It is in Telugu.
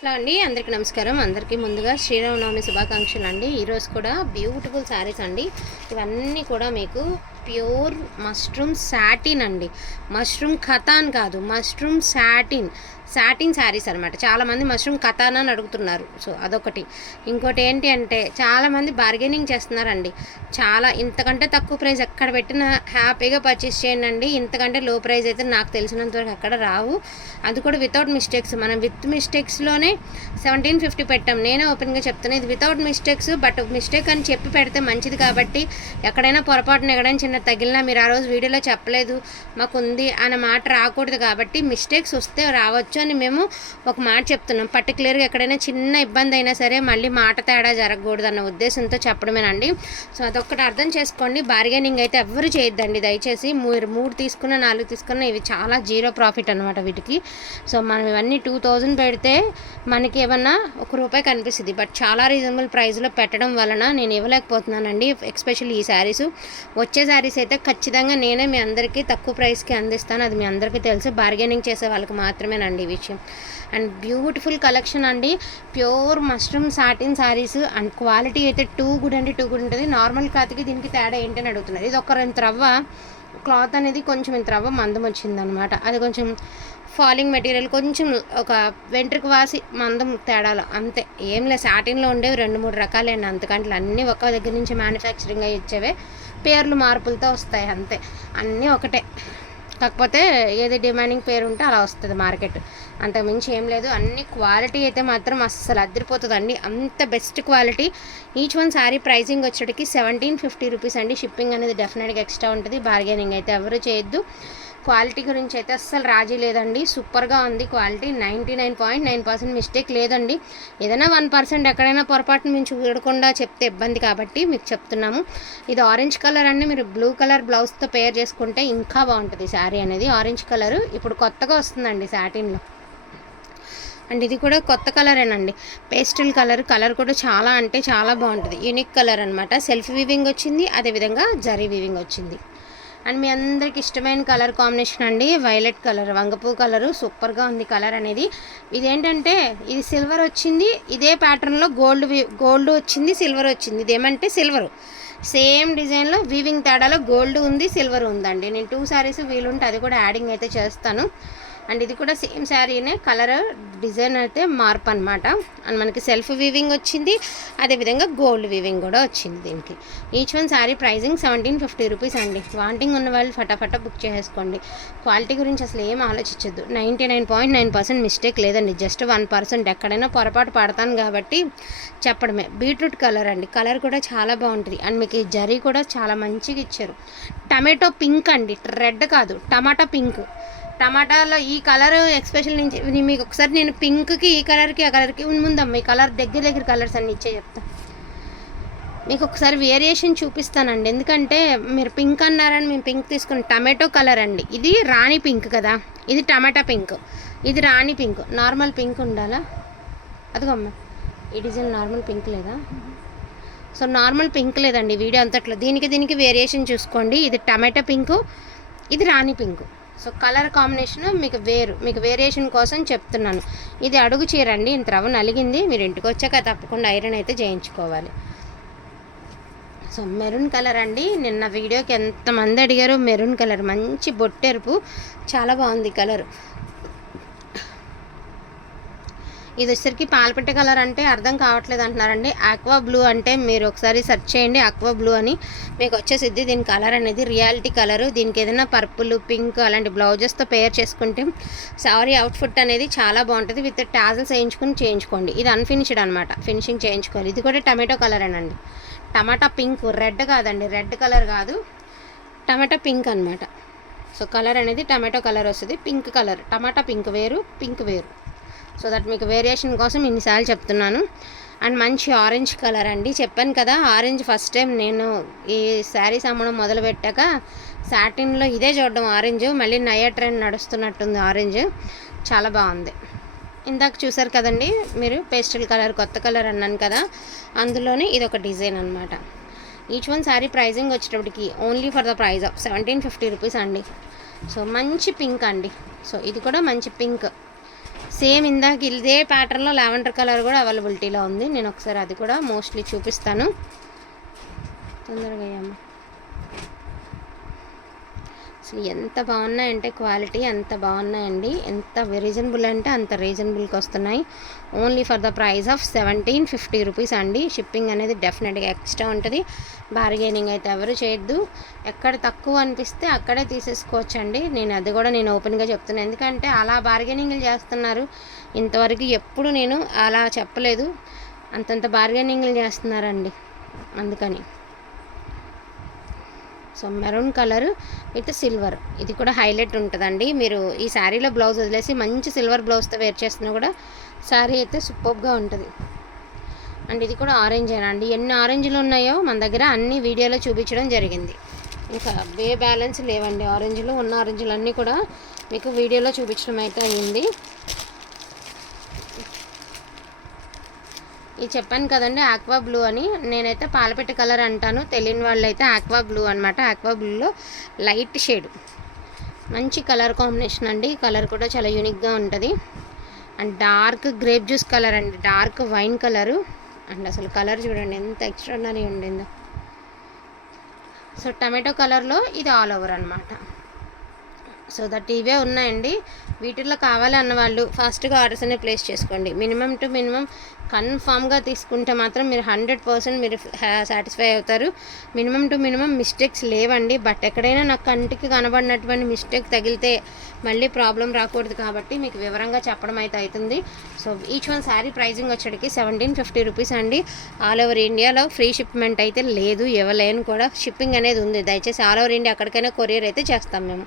హలో అండి అందరికీ నమస్కారం. అందరికీ ముందుగా శ్రీరామనవమి శుభాకాంక్షలు అండి. ఈరోజు కూడా బ్యూటిఫుల్ శారీస్ అండి. ఇవన్నీ కూడా మీకు ప్యూర్ మష్రూమ్ శాటిన్ అండి. మష్రూమ్ ఖతాన్ కాదు మష్రూమ్ శాటిన్ సాటిన్ శారీస్ అనమాట. చాలామంది మష్రూమ్ కథానా అని అడుగుతున్నారు. సో అదొకటి. ఇంకోటి ఏంటి అంటే చాలామంది బార్గెనింగ్ చేస్తున్నారండి. చాలా ఇంతకంటే తక్కువ ప్రైస్ ఎక్కడ పెట్టినా హ్యాపీగా పర్చేస్ చేయండి ఇంతకంటే లో ప్రైస్ అయితే నాకు తెలిసినంత వరకు ఎక్కడ రావు. అది కూడా వితౌట్ మిస్టేక్స్ మనం విత్ మిస్టేక్స్లోనే సెవెంటీన్ ఫిఫ్టీ పెట్టాం. నేనే ఓపెన్గా చెప్తాను ఇది వితౌట్ మిస్టేక్స్ బట్ మిస్టేక్ అని చెప్పి పెడితే మంచిది కాబట్టి ఎక్కడైనా పొరపాటున ఎక్కడైనా చిన్న తగిలినా మీరు ఆ రోజు వీడియోలో చెప్పలేదు మాకు ఉంది అన్న మాట రాకూడదు కాబట్టి మిస్టేక్స్ వస్తే రావచ్చు. కూర్చొని మేము ఒక మాట చెప్తున్నాం. పర్టికులర్గా ఎక్కడైనా చిన్న ఇబ్బంది అయినా సరే మళ్ళీ మాట తేడా జరగకూడదు అన్న ఉద్దేశంతో చెప్పడమేనండి. సో అదొక్కటి అర్థం చేసుకోండి. బార్గెనింగ్ అయితే ఎవ్వరు చేయొద్దండి. దయచేసి మీరు మూడు తీసుకున్న నాలుగు తీసుకున్న ఇవి చాలా జీరో ప్రాఫిట్ అనమాట వీటికి. సో మనం ఇవన్నీ టూ థౌజండ్ పెడితే మనకి ఏమన్నా ఒక రూపాయి కనిపిస్తుంది. బట్ చాలా రీజనబుల్ ప్రైస్లో పెట్టడం వలన నేను ఇవ్వలేకపోతున్నానండి ఎక్స్పెషల్లీ ఈ శారీస్. వచ్చే శారీస్ అయితే ఖచ్చితంగా నేనే మీ అందరికీ తక్కువ ప్రైస్కి అందిస్తాను. అది మీ అందరికీ తెలుసు. బార్గెనింగ్ చేసే వాళ్ళకి మాత్రమేనండి విషయం. అండ్ బ్యూటిఫుల్ కలెక్షన్ అండి. Pure mushroom satin saris and quality అయితే టూ గుడ్ అండి టూ గుడ్ ఉంటుంది. నార్మల్ కాతికి దీనికి తేడా ఏంటని అడుగుతున్నారు. ఇది ఒక రెండు రవ్వ. క్లాత్ అనేది కొంచెం ఇంత రవ్వ మందం వచ్చిందనమాట. అది కొంచెం ఫాలింగ్ మెటీరియల్ కొంచెం ఒక వెంట్రుక వాసి మందం తేడాలు అంతే. ఏం లేదు సాటిన్లో ఉండేవి రెండు మూడు రకాలేండి. అంతకంటే అన్నీ ఒక దగ్గర నుంచి మ్యానుఫ్యాక్చరింగ్ అయ్యి ఇచ్చేవే పేర్లు మార్పులతో వస్తాయి అంతే. అన్నీ ఒకటే. కాకపోతే ఏది డిమాండింగ్ పేరు ఉంటే అలా వస్తుంది మార్కెట్ అంతకు మించి ఏం లేదు. అన్ని క్వాలిటీ అయితే మాత్రం అస్సలు అదిరిపోతుందండి. అంత best quality each one sari pricing వచ్చేటికి seventeen fifty rupees అండి. షిప్పింగ్ అనేది డెఫినెట్గా ఎక్స్ట్రా ఉంటుంది. బార్గెనింగ్ అయితే ఎవరు చేయొద్దు. క్వాలిటీ గురించి అయితే అస్సలు రాజీ లేదండి. సూపర్గా ఉంది quality. Ninety nine point nine percent mistake లేదండి. ఏదైనా వన్ పర్సెంట్ ఎక్కడైనా పొరపాటున మేము చూడకుండా చెప్తే ఇబ్బంది కాబట్టి మీకు చెప్తున్నాము. ఇది ఆరెంజ్ కలర్ అండి. మీరు బ్లూ కలర్ బ్లౌజ్తో పేర్ చేసుకుంటే ఇంకా బాగుంటుంది శారీ అనేది. Orange colour. ఇప్పుడు కొత్తగా వస్తుందండి సాటిన్లో. అండ్ ఇది కూడా కొత్త కలరేనండి. Pastel colour. కలర్ కూడా చాలా అంటే చాలా బాగుంటుంది. యూనిక్ కలర్ అనమాట సెల్ఫ్ వీవింగ్ వచ్చింది. అదేవిధంగా జరీ వీవింగ్ వచ్చింది. అండ్ మీ అందరికి ఇష్టమైన కలర్ కాంబినేషన్ అండి వైలెట్ కలర్ వంగపూ కలరు సూపర్గా ఉంది కలర్ అనేది. ఇదేంటంటే ఇది సిల్వర్ వచ్చింది ఇదే ప్యాటర్న్లో గోల్డ్ గోల్డ్ వచ్చింది సిల్వర్ వచ్చింది. ఇదేమంటే సిల్వర్. సేమ్ డిజైన్లో వీవింగ్ తేడాలో గోల్డ్ ఉంది సిల్వర్ ఉందండి. నేను టూ శారీస్ వీలుంటే అది కూడా యాడింగ్ అయితే చేస్తాను. అండ్ ఇది కూడా సేమ్ శారీనే కలర్ డిజైన్ అయితే మార్పు అనమాట అండ్ మనకి సెల్ఫ్ వీవింగ్ వచ్చింది అదేవిధంగా గోల్డ్ వీవింగ్ కూడా వచ్చింది దీనికి. Each one sari pricing seventeen fifty rupees అండి. వాంటింగ్ ఉన్న వాళ్ళు ఫటాఫట బుక్ చేసేసుకోండి. క్వాలిటీ గురించి అసలు ఏం ఆలోచించద్దు. Ninety nine point nine percent mistake లేదండి. జస్ట్ వన్ పర్సెంట్ ఎక్కడైనా పొరపాటు పడతాను కాబట్టి చెప్పడమే. బీట్రూట్ కలర్ అండి. కలర్ కూడా చాలా బాగుంటుంది. అండ్ మీకు ఈ జరీ కూడా చాలా మంచిగా ఇచ్చారు. టమాటో పింక్ అండి. రెడ్ కాదు. టమాటా పింక్ టమాటాలో ఈ కలర్ ఎక్స్పెషల్ నుంచి మీకు ఒకసారి నేను పింక్కి ఈ కలర్కి ఆ కలర్కి ముందమ్మ ఈ కలర్ దగ్గర దగ్గర కలర్స్ అన్ని ఇచ్చే చెప్తా. మీకు ఒకసారి వేరియేషన్ చూపిస్తానండి. ఎందుకంటే మీరు పింక్ అన్నారని మేము పింక్ తీసుకున్న. టమాటో కలర్ అండి. ఇది రాణి పింక్ కదా. ఇది టమాటా పింక్. ఇది రాణి పింక్. నార్మల్ పింక్ ఉండాలా? అదిగమ్మ ఈ డిజైన్ నార్మల్ పింక్ లేదా? సో నార్మల్ పింక్ లేదండి వీడియో అంతట్లో. దీనికి దీనికి వేరియేషన్ చూసుకోండి. ఇది టమాటా పింక్. ఇది రాణి పింక్. సో కలర్ కాంబినేషన్ మీకు వేరు మీకు వేరియేషన్ కోసం చెప్తున్నాను. ఇది అడుగు చీరండి ఇంత రవ్వ నలిగింది మీరు ఇంటికి వచ్చాక తప్పకుండా ఐరన్ అయితే చేయించుకోవాలి. సో మెరూన్ కలర్ అండి. నిన్న వీడియోకి ఎంతమంది అడిగారు మెరూన్ కలర్ మంచి బొట్టెరుపు చాలా బాగుంది కలర్. ఇది వచ్చరికి పాలపిట్ట కలర్ అంటే అర్థం కావట్లేదు అంటున్నారండి. ఆక్వా బ్లూ అంటే మీరు ఒకసారి సెర్చ్ చేయండి ఆక్వా బ్లూ అని. మీకు వచ్చేసిద్ది దీని కలర్ అనేది రియాలిటీ కలర్. దీనికి ఏదైనా పర్పుల్ పింక్ అలాంటి బ్లౌజెస్తో పేర్ చేసుకుంటే సారీ అవుట్ఫిట్ అనేది చాలా బాగుంటుంది. విత్ టాజల్స్ వేయించుకుని చేయించుకోండి. ఇది అన్ఫినిష్డ్ అనమాట ఫినిషింగ్ చేయించుకోవాలి. ఇది కూడా టమాటో కలర్ అనండి టమాటా పింక్ రెడ్ కాదండి. రెడ్ కలర్ కాదు. టమాటా పింక్ అనమాట సో కలర్ అనేది టమాటో కలర్ వస్తుంది. పింక్ కలర్ టమాటా పింక్ వేరు పింక్ వేరు. సో దట్ మీకు వేరియేషన్ కోసం ఇన్నిసార్లు చెప్తున్నాను. అండ్ మంచి ఆరెంజ్ కలర్ అండి. చెప్పాను కదా ఆరెంజ్ ఫస్ట్ టైం నేను ఈ శారీస్ అమ్మడం మొదలు పెట్టాక సాటిన్లో ఇదే చూడడం ఆరెంజ్ మళ్ళీ నయా ట్రెండ్ నడుస్తున్నట్టుంది ఆరెంజ్. చాలా బాగుంది. ఇందాక చూసారు కదండి మీరు పేస్టల్ కలర్ కొత్త కలర్ అన్నాను కదా అందులోనే ఇది ఒక డిజైన్ అనమాట ఈచ్ వన్ శారీ ప్రైజింగ్ వచ్చేటప్పటికి only for the price of seventeen fifty rupees అండి. సో మంచి పింక్ అండి. సో ఇది కూడా మంచి పింక్. సేమ్ ఇందాక ఇదే ప్యాటర్న్లో లావెండర్ కలర్ కూడా అవైలబిలిటీలో ఉంది. నేను ఒకసారి అది కూడా మోస్ట్లీ చూపిస్తాను. తొందరగా అయ్యాము అసలు ఎంత బాగున్నాయంటే క్వాలిటీ అంత బాగున్నాయండి. ఎంత రీజనబుల్ అంటే అంత రీజనబుల్కి వస్తున్నాయి. Only for the price of seventeen fifty rupees అండి. షిప్పింగ్ అనేది డెఫినెట్గా ఎక్స్ట్రా ఉంటుంది. బార్గెనింగ్ అయితే ఎవరు చేయొద్దు. ఎక్కడ తక్కువ అనిపిస్తే అక్కడే తీసేసుకోవచ్చండి. నేను అది కూడా నేను ఓపెన్గా చెప్తున్నాను ఎందుకంటే అలా బార్గెనింగ్లు చేస్తున్నారు. ఇంతవరకు ఎప్పుడు నేను అలా చెప్పలేదు. అంతంత బార్గెనింగ్లు చేస్తున్నారండి. అందుకని. So maroon colour with silver. ఇది కూడా హైలైట్ ఉంటుందండి. మీరు ఈ శారీలో బ్లౌజ్ వదిలేసి మంచి సిల్వర్ బ్లౌజ్తో వేర్ చేస్తున్నా కూడా శారీ అయితే సూపర్గా ఉంటుంది. అండ్ ఇది కూడా ఆరెంజ్ అండి. ఎన్ని ఆరెంజ్లు ఉన్నాయో మన దగ్గర అన్ని వీడియోలో చూపించడం జరిగింది. ఇంకా వే బ్యాలెన్స్ లేవండి. ఆరెంజ్లు ఉన్న ఆరెంజ్లు అన్నీ కూడా మీకు వీడియోలో చూపించడం అయితే అయ్యింది. ఇది చెప్పాను కదండి ఆక్వా బ్లూ అని. నేనైతే పాలపెట్టి కలర్ అంటాను. తెలియని వాళ్ళు అయితే ఆక్వా బ్లూ అనమాట ఆక్వా బ్లూలో లైట్ షేడ్. మంచి కలర్ కాంబినేషన్ అండి. కలర్ కూడా చాలా యూనిక్గా ఉంటుంది. And dark grape juice colour అండి. Dark wine colour. అండ్ అసలు కలర్ చూడండి ఎంత ఎక్స్ట్రాడనరీ ఉండిందో. సో టమాటో కలర్లో ఇది ఆల్ ఓవర్ అనమాట సో దట్ ఇవే ఉన్నాయండి. వీటిల్లో కావాలన్న వాళ్ళు ఫాస్ట్గా ఆర్డర్స్ అనేవి ప్లేస్ చేసుకోండి. మినిమం టు మినిమం కన్ఫామ్గా తీసుకుంటే మాత్రం మీరు హండ్రెడ్ పర్సెంట్ మీరు సాటిస్ఫై అవుతారు. మినిమం టు మినిమం మిస్టేక్స్ లేవండి. బట్ ఎక్కడైనా నాకు కంటికి కనబడినటువంటి మిస్టేక్ తగిలితే మళ్ళీ ప్రాబ్లం రాకూడదు కాబట్టి మీకు వివరంగా చెప్పడం అయితే అవుతుంది so each one sari pricing వచ్చేటికి seventeen fifty rupees అండి. ఆల్ ఓవర్ ఇండియాలో ఫ్రీ షిప్మెంట్ అయితే లేదు ఇవ్వలేను కూడా. షిప్పింగ్ అనేది ఉంది. దయచేసి ఆల్ ఓవర్ ఇండియా ఎక్కడికైనా కొరియర్ అయితే చేస్తాం మేము.